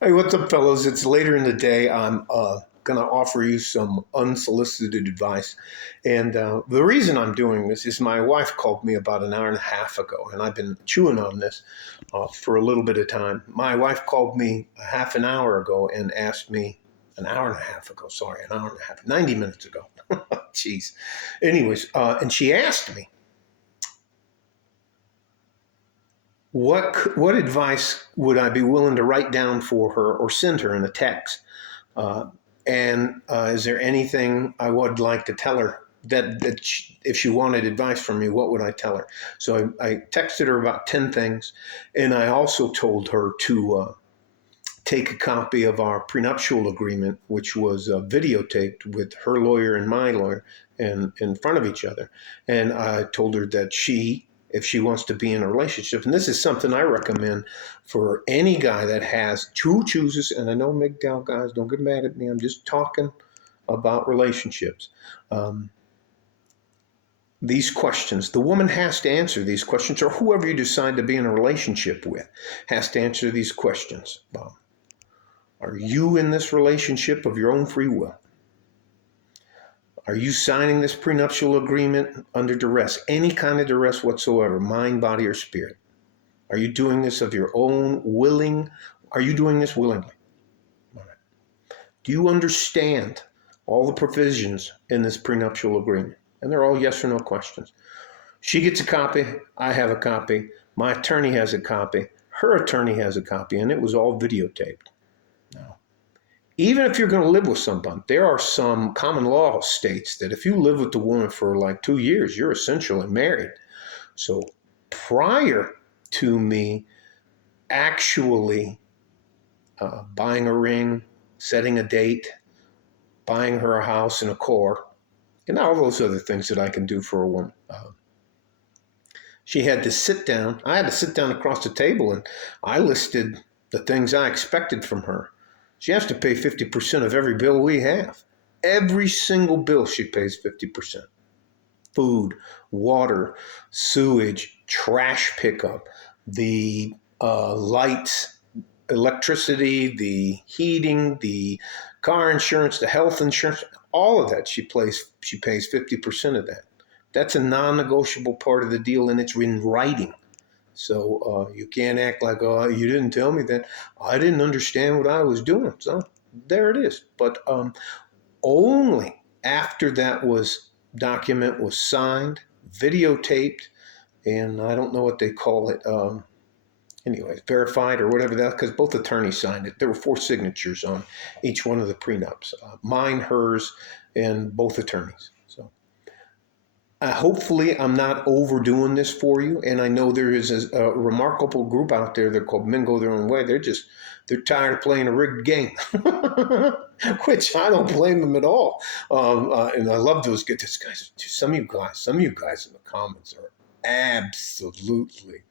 Hey, what's up, fellows? It's later in the day. I'm going to offer you some unsolicited advice. And the reason I'm doing this is my wife called me about an hour and a half ago, and I've been chewing on this for a little bit of time. My wife called me a half an hour ago and asked me, an hour and a half ago, sorry, an hour and a half, 90 minutes ago. Jeez. Anyways, and she asked me, what advice would I be willing to write down for her or send her in a text? Uh, and is there anything I would like to tell her if she wanted advice from me, what would I tell her? So I texted her about 10 things, and I also told her to take a copy of our prenuptial agreement, which was videotaped with her lawyer and my lawyer in front of each other. And I told her that if she wants to be in a relationship, and this is something I recommend for any guy that who chooses, and I know MGTOW guys, don't get mad at me, I'm just talking about relationships. These questions, the woman has to answer these questions, or whoever you decide to be in a relationship with has to answer these questions. Are you in this relationship of your own free will? Are you signing this prenuptial agreement under duress, any kind of duress whatsoever, mind, body, or spirit? Are you doing this of your own willing? Are you doing this willingly? All right. Do you understand all the provisions in this prenuptial agreement? And they're all yes or no questions. She gets a copy. I have a copy. My attorney has a copy. Her attorney has a copy, and it was all videotaped. Now, even if you're going to live with someone, there are some common law states that if you live with the woman for like 2 years, you're essentially married. So prior to me actually buying a ring, setting a date, buying her a house and a car, and all those other things that I can do for a woman. She had to sit down. I had to sit down across the table, and I listed the things I expected from her. She has to pay 50% of every bill we have. Every single bill she pays 50%. Food, water, sewage, trash pickup, the lights, electricity, the heating, the car insurance, the health insurance, all of that she pays 50% of that. That's a non-negotiable part of the deal, and it's in writing. So you can't act like, oh, you didn't tell me that. I didn't understand what I was doing. So there it is. But only after that document was signed, videotaped, and I don't know what they call it. Anyway, verified or whatever that, because both attorneys signed it. There were 4 signatures on each one of the prenups, mine, hers, and both attorneys. So hopefully I'm not overdoing this for you. And I know there is a remarkable group out there. They're called Men Go Their Own Way. They're tired of playing a rigged game, which I don't blame them at all. And I love those guys. Some of you guys in the comments are absolutely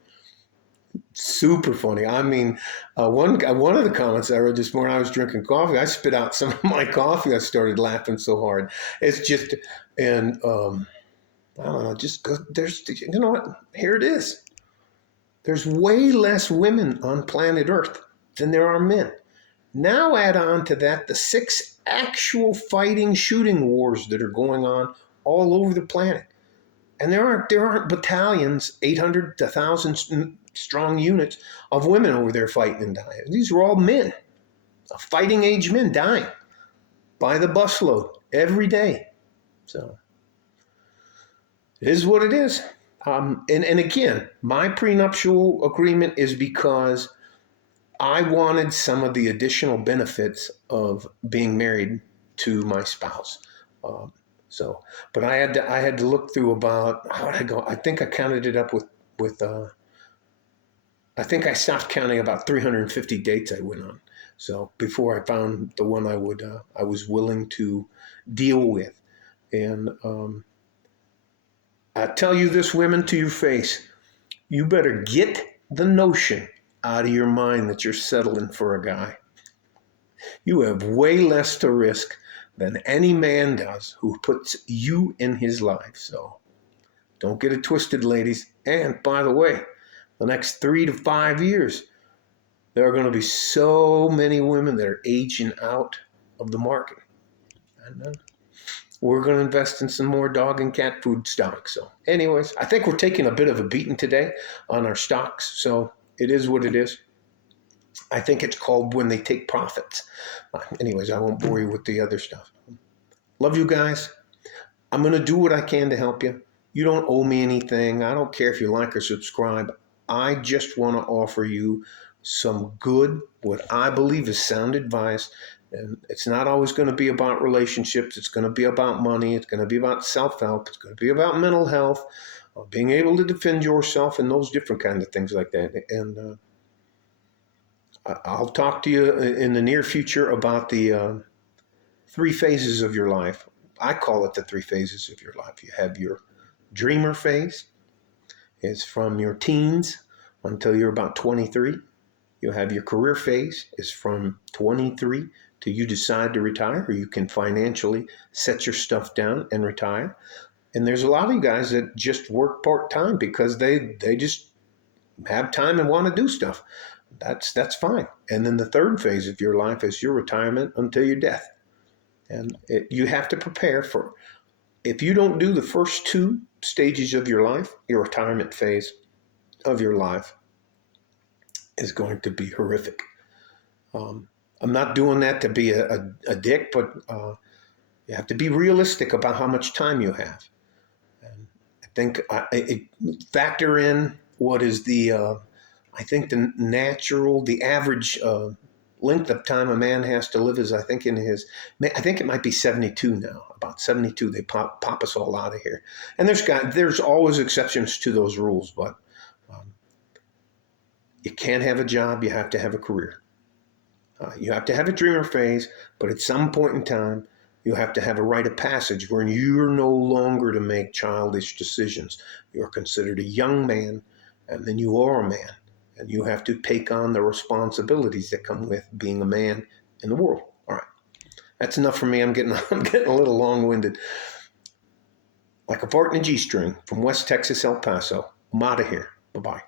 super funny. I mean, one of the comments I read this morning, I was drinking coffee. I spit out some of my coffee. I started laughing so hard. It's just, and I don't know, just there's, you know what? Here it is. There's way less women on planet Earth than there are men. Now add on to that the 6 actual fighting, shooting wars that are going on all over the planet. And there aren't battalions, 800 to 1,000 strong units of women over there fighting and dying. These are all men, fighting age men dying by the busload every day. So it is what it is. And again, my prenuptial agreement is because I wanted some of the additional benefits of being married to my spouse. But I had to look through about, how did I go? I think I counted it up with I think I stopped counting about 350 dates I went on. So before I found the one I was willing to deal with. And I tell you this, women, to your face, you better get the notion out of your mind that you're settling for a guy. You have way less to risk than any man does who puts you in his life. So don't get it twisted, ladies. And by the way, the next 3 to 5 years, There are going to be so many women that are aging out of the market. And we're going to invest in some more dog and cat food stocks. So, anyways, I think we're taking a bit of a beating today on our stocks. So, it is what it is. I think it's called when they take profits. Anyways, I won't bore you with the other stuff. Love you guys. I'm going to do what I can to help you. You don't owe me anything. I don't care if you like or subscribe. I just want to offer you some good, what I believe is sound advice. And it's not always going to be about relationships. It's going to be about money. It's going to be about self-help. It's going to be about mental health, being able to defend yourself, and those different kinds of things like that. And I'll talk to you in the near future about the 3 phases of your life. I call it the 3 phases of your life. You have your dreamer phase. It's from your teens until you're about 23. You have your career phase. It's from 23 till you decide to retire, or you can financially set your stuff down and retire. And there's a lot of you guys that just work part-time because they just have time and want to do stuff. That's fine. And then the 3rd phase of your life is your retirement until your death. And you have to prepare for, if you don't do the first 2 stages of your life, your retirement phase of your life is going to be horrific. I'm not doing that to be a dick, but you have to be realistic about how much time you have. And I think factor in what is I think the average length of time a man has to live is, I think it might be 72 now, about 72. They pop us all out of here. And there's always exceptions to those rules, but you can't have a job, you have to have a career. You have to have a dreamer phase, but at some point in time, you have to have a rite of passage where you're no longer to make childish decisions. You're considered a young man, and then you are a man. And you have to take on the responsibilities that come with being a man in the world. All right. That's enough for me. I'm getting a little long-winded. Like a fart in a G-string from West Texas, El Paso. I'm out of here. Bye-bye.